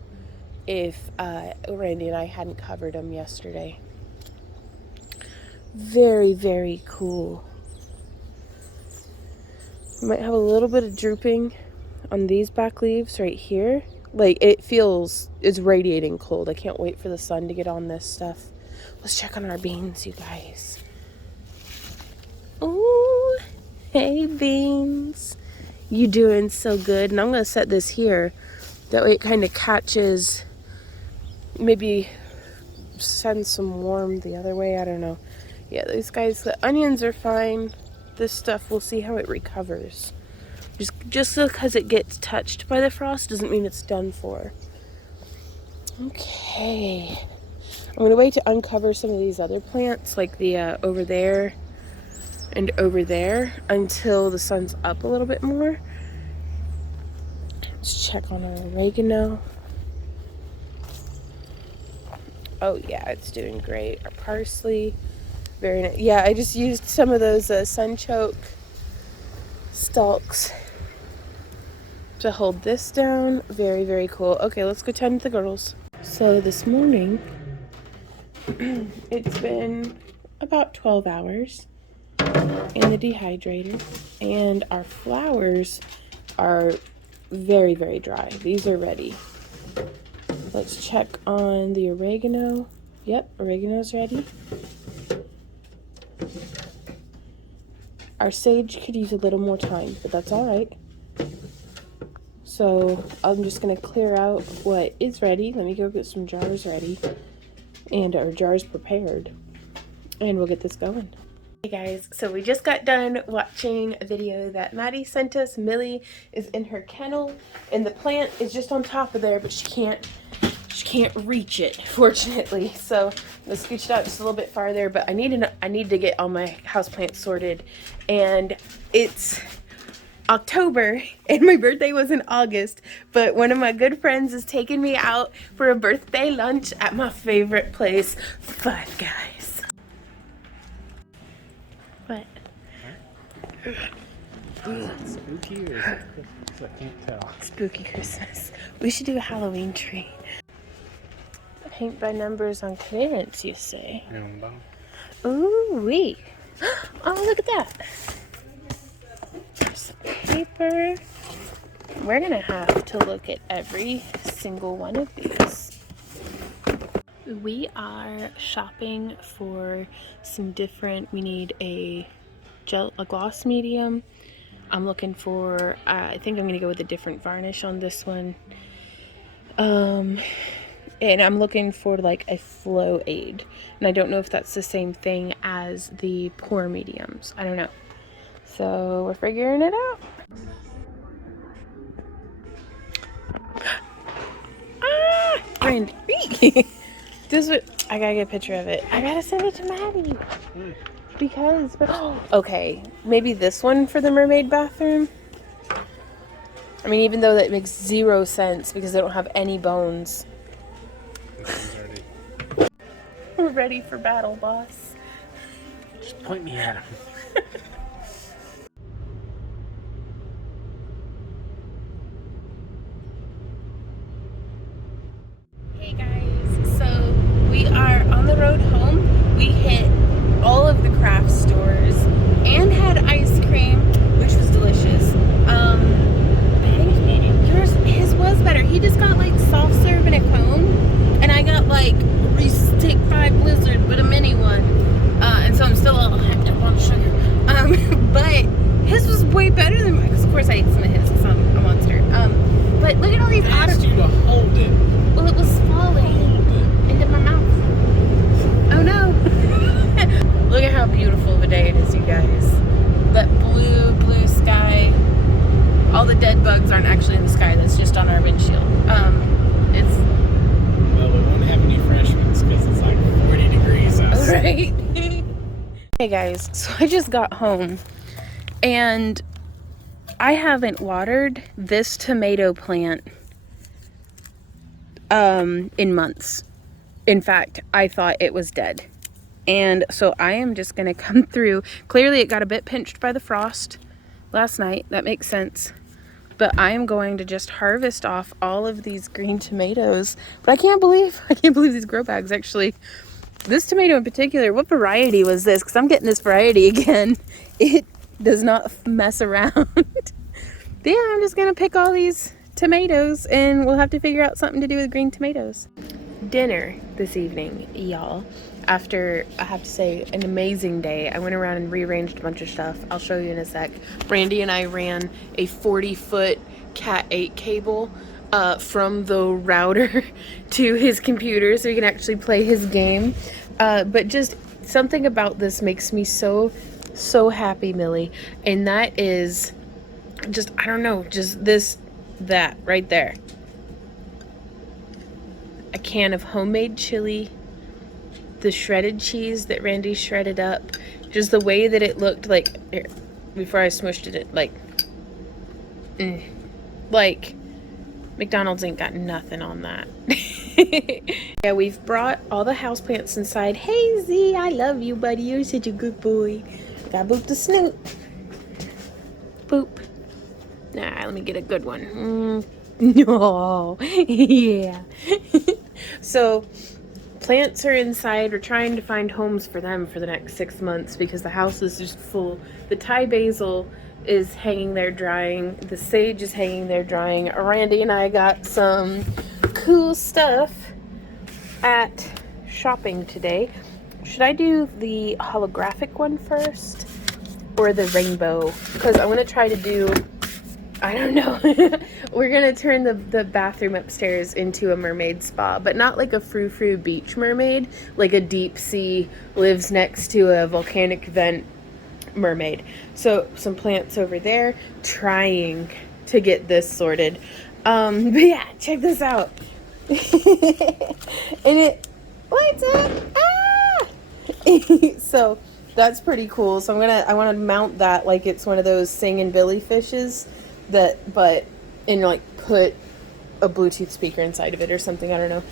if Randy and I hadn't covered them yesterday. Very, very cool. We might have a little bit of drooping on these back leaves right here. Like, it feels, it's radiating cold. I can't wait for the sun to get on this stuff. Let's check on our beans, you guys. Ooh, hey beans. You doing so good. And I'm going to set this here. That way it kind of catches, maybe send some warmth the other way. I don't know. Yeah, these guys, the onions are fine. This stuff, we'll see how it recovers. Just because it gets touched by the frost doesn't mean it's done for. Okay. I'm going to wait to uncover some of these other plants, like the over there and over there, until the sun's up a little bit more. Let's check on our oregano. Oh yeah, it's doing great. Our parsley, very nice. Yeah, I just used some of those sunchoke stalks to hold this down. Very, very cool. Okay, let's go tend to the girls. So this morning, it's been about 12 hours in the dehydrator, and our flowers are very, very dry. These are ready. Let's check on the oregano. Yep, oregano's ready. Our sage could use a little more time, but that's all right. So I'm just gonna clear out what is ready. Let me go get some jars ready or jars prepared, and we'll get this going. Hey guys, so we just got done watching a video that Maddie sent us. Millie is in her kennel, and the plant is just on top of there, but she can't reach it, fortunately. So I'm gonna scooch it out just a little bit farther. But I need to get all my houseplants sorted, and it's October and my birthday was in August, but one of my good friends is taking me out for a birthday lunch at my favorite place, Five Guys. What? Spooky or I can't tell. Spooky Christmas. We should do a Halloween tree. Paint by numbers on clearance, you say? Yeah, on the bottom. Ooh wee. Oh, look at that. There's some paper. We're gonna have to look at every single one of these. We are shopping for some different, we need a gloss medium. I'm looking for, I think I'm gonna go with a different varnish on this one. And I'm looking for like a flow aid. And I don't know if that's the same thing as the pour mediums. I don't know. So we're figuring it out. Ah! Friend. This is I gotta get a picture of it. I gotta send it to Maddie. Because, okay, maybe this one for the mermaid bathroom. I mean, even though that makes 0 sense because they don't have any bones. We're ready for battle, boss. Just point me at him. Hey guys, so we are on the road home. We hit all of the craft stores But his was way better than mine. Because of course I ate some of his because I'm a monster. But look at all these I asked you to hold it. Well, it was falling into my mouth. Oh no. Look at how beautiful of a day it is, you guys. That blue sky. All the dead bugs aren't actually in the sky. That's just on our windshield. It's... Well, we won't have any freshmen because it's like 40 degrees outside. Right? Hey guys, so I just got home and I haven't watered this tomato plant in months. In fact, I thought it was dead. And so I am just gonna come through. Clearly it got a bit pinched by the frost last night. That makes sense. But I am going to just harvest off all of these green tomatoes. But I can't believe these grow bags actually. This tomato in particular, what variety was this? Because I'm getting this variety again. It does not mess around. Yeah, I'm just gonna pick all these tomatoes and we'll have to figure out something to do with green tomatoes. Dinner this evening, y'all. After, I have to say, an amazing day. I went around and rearranged a bunch of stuff. I'll show you in a sec. Randy and I ran a 40-foot Cat 8 cable from the router to his computer so he can actually play his game. But just something about this makes me so happy, Millie. And that is just, I don't know, just that right there. A can of homemade chili, the shredded cheese that Randy shredded up, just the way that it looked like before I smushed it, like McDonald's ain't got nothing on that. Yeah, we've brought all the houseplants inside. Hey Z, I love you, buddy. You're such a good boy. Gotta boop the snoot. Boop. Nah, let me get a good one. No. Yeah. So plants are inside. We're trying to find homes for them for the next 6 months because the house is just full. The Thai basil is hanging there drying. The sage is hanging there drying. Randy and I got some cool stuff at shopping today. Should I do the holographic one first or the rainbow? Because I want to try to do, I don't know. We're going to turn the bathroom upstairs into a mermaid spa, but not like a frou-frou beach mermaid, like a deep sea lives next to a volcanic vent mermaid. So some plants over there, trying to get this sorted. But yeah, check this out. And it lights up. Ah! So that's pretty cool. So I want to mount that like it's one of those singing Billy fishes and like put a Bluetooth speaker inside of it or something. I don't know.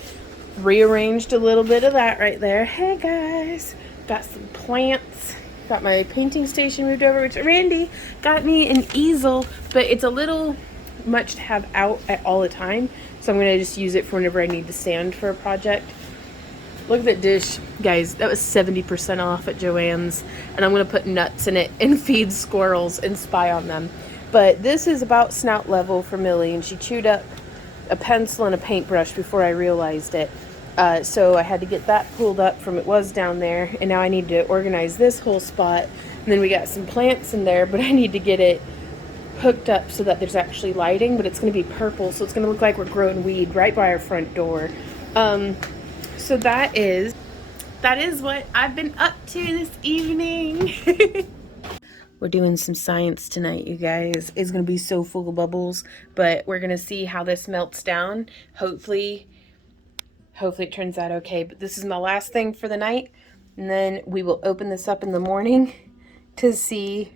Rearranged a little bit of that right there. Hey guys, got some plants. Got my painting station moved over, which Randy got me an easel, but it's a little much to have out at all the time. So I'm gonna just use it for whenever I need to stand for a project. Look at that dish, guys. That was 70% off at Joann's, and I'm gonna put nuts in it and feed squirrels and spy on them. But this is about snout level for Millie, and she chewed up a pencil and a paintbrush before I realized it. So I had to get that pulled up from it was down there, and now I need to organize this whole spot. And then we got some plants in there, but I need to get it hooked up so that there's actually lighting, but it's going to be purple, so it's going to look like we're growing weed right by our front door. So that is what I've been up to this evening. We're doing some science tonight, you guys. It's going to be so full of bubbles, but we're going to see how this melts down. Hopefully it turns out okay. But this is my last thing for the night, and then we will open this up in the morning to see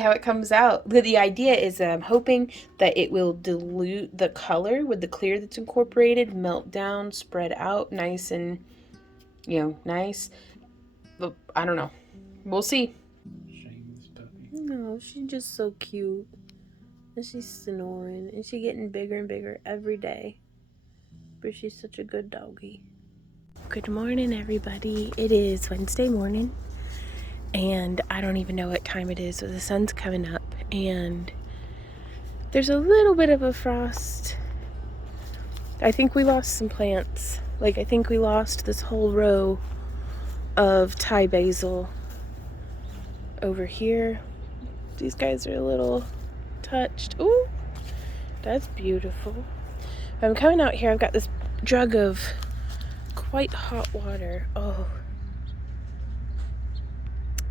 how it comes out. The idea is that I'm hoping that it will dilute the color with the clear that's incorporated, melt down, spread out nice and, nice. But I don't know. We'll see. No, she's just so cute. And she's snoring, and she's getting bigger and bigger every day. But she's such a good doggy. Good morning, everybody. It is Wednesday morning, and I don't even know what time it is, so the sun's coming up, and there's a little bit of a frost. I think we lost some plants. I think we lost this whole row of Thai basil over here. These guys are a little touched. Ooh, that's beautiful. I'm coming out here. I've got this jug of quite hot water. Oh,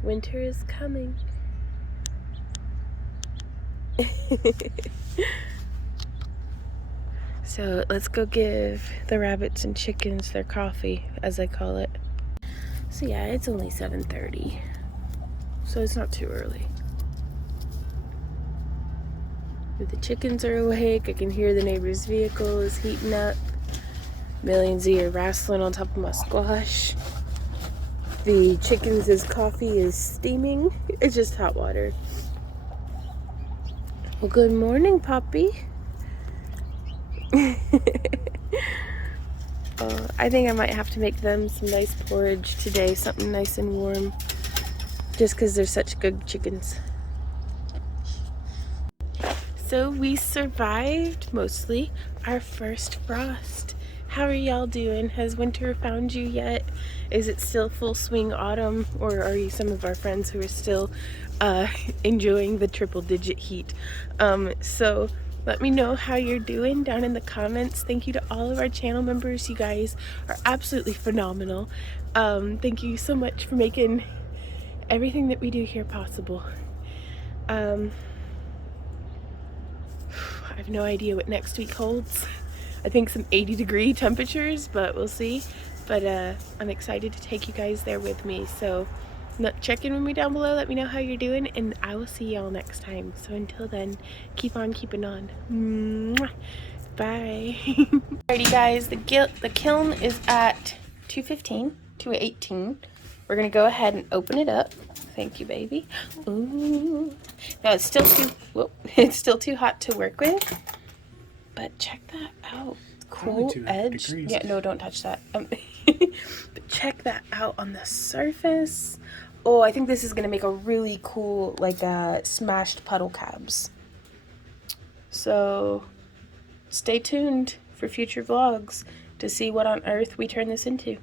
winter is coming. So let's go give the rabbits and chickens their coffee, as I call it. So yeah, it's only 7:30, so it's not too early. The chickens are awake. I can hear the neighbor's vehicle is heating up. Millions of are wrestling on top of my squash. The chickens' coffee is steaming. It's just hot water. Well, good morning, Poppy. I think I might have to make them some nice porridge today, something nice and warm, just because they're such good chickens. So we survived, mostly, our first frost. How are y'all doing? Has winter found you yet? Is it still full swing autumn, or are you some of our friends who are still enjoying the triple-digit heat? So let me know how you're doing down in the comments. Thank you to all of our channel members. You guys are absolutely phenomenal. Thank you so much for making everything that we do here possible. I have no idea what next week holds. I think some 80-degree temperatures, but we'll see. But I'm excited to take you guys there with me. So check in with me down below. Let me know how you're doing, and I will see y'all next time. So until then, keep on keeping on. Mwah. Bye. Alrighty guys, the kiln is at 2:15, 2:18. We're gonna go ahead and open it up. Thank you, baby. Ooh. Now it's still too hot to work with, but check that out. Cool edge. Degrees. Yeah, no, don't touch that. But check that out on the surface. Oh, I think this is gonna make a really cool, like, smashed puddle cabs. So stay tuned for future vlogs to see what on earth we turn this into.